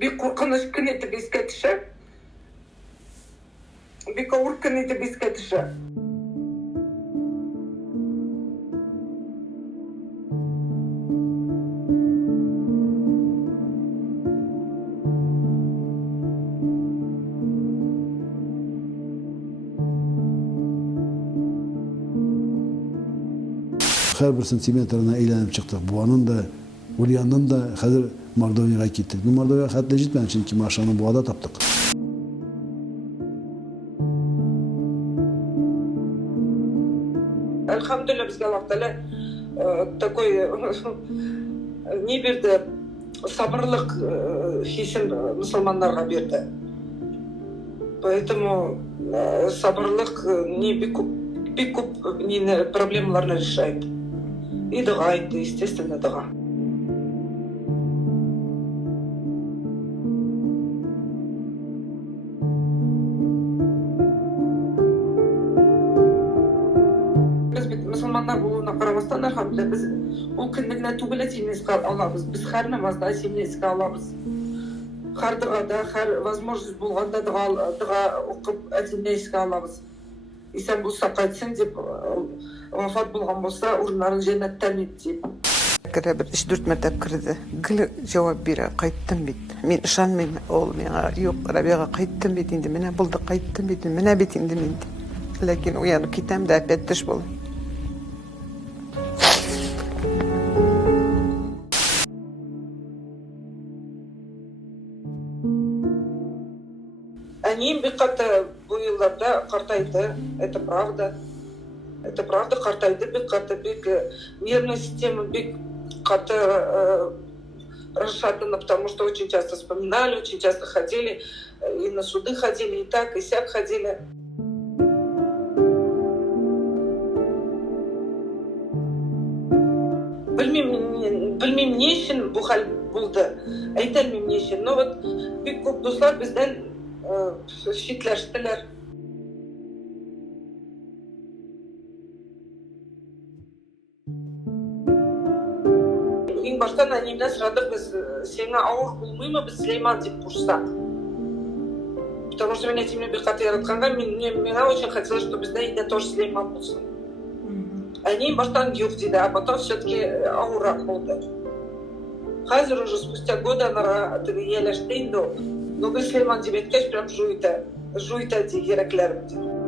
бик куркыныч көн итеп искә төшә. Бик авыр көн итеп искә төшә. Her bir santimetrine eğlenip çıktık. Buanın da, Ulyan'ın da hazır Mordova'ya gittik. Bu Mordova'ya hatta gitmem çünkü maşanı Buada taptık. Elhamdülillah bizge Allah Teala такой не берді, sabırlık hissin Müslümanlarga berdi. Поэтому sabırlık бик күп проблемаларны решает. И дұға етті, естественно, дұға. Біз мұсылмандар болуына қарамастан, алхамдулилlah, біз ол күндігіне түгілі семнеске алабыз. Біз әр намазда семнеске алабыз. Әр дұғада, әр возможность болғанда дұға оқып семнеске алабыз. İnsan bu sakatsin deyip vafat bulgan bolsa urunların cennetten et deyip. Kira bir 3-4 mertep kirdi. Gül cevap bire qayttım bit. Men ışanmayım oğlum ya. Yok Rabia'ga qayttım bit indi. Mene buldu qayttım bit. Mene bit indi indi. Lakin uyanıp kitem de apettiş bol. Annem bir kat bu yıllarda kартайды. Это правда. Это правда, картайды bir kat. Нервная система bir kat расшатана, потому что очень часто вспоминали, очень часто ходили, и на суды ходили, и так, и сяк ходили. Білмеймін не үшін бұл хал болды, айта алмаймын не үшін. Но вот бик көп достар бізден шитләштеләр. Ең баштан әнемнен сұрадық, біз сеңа ауыр болмаймы, біз Сулейман деп қошсақ. Потому что мен әтемнен бір қаты яратқанға, мен очень хотела, что бізде үйде тоже Сулейман болсын. Әнем баштан жоқ дейді, а потом все-таки ауырақ болды. Қазір уже спустя годы анарға еләштейді. Но біз Сулейман деп еткеш, прям жуйта, жекереклерім деп.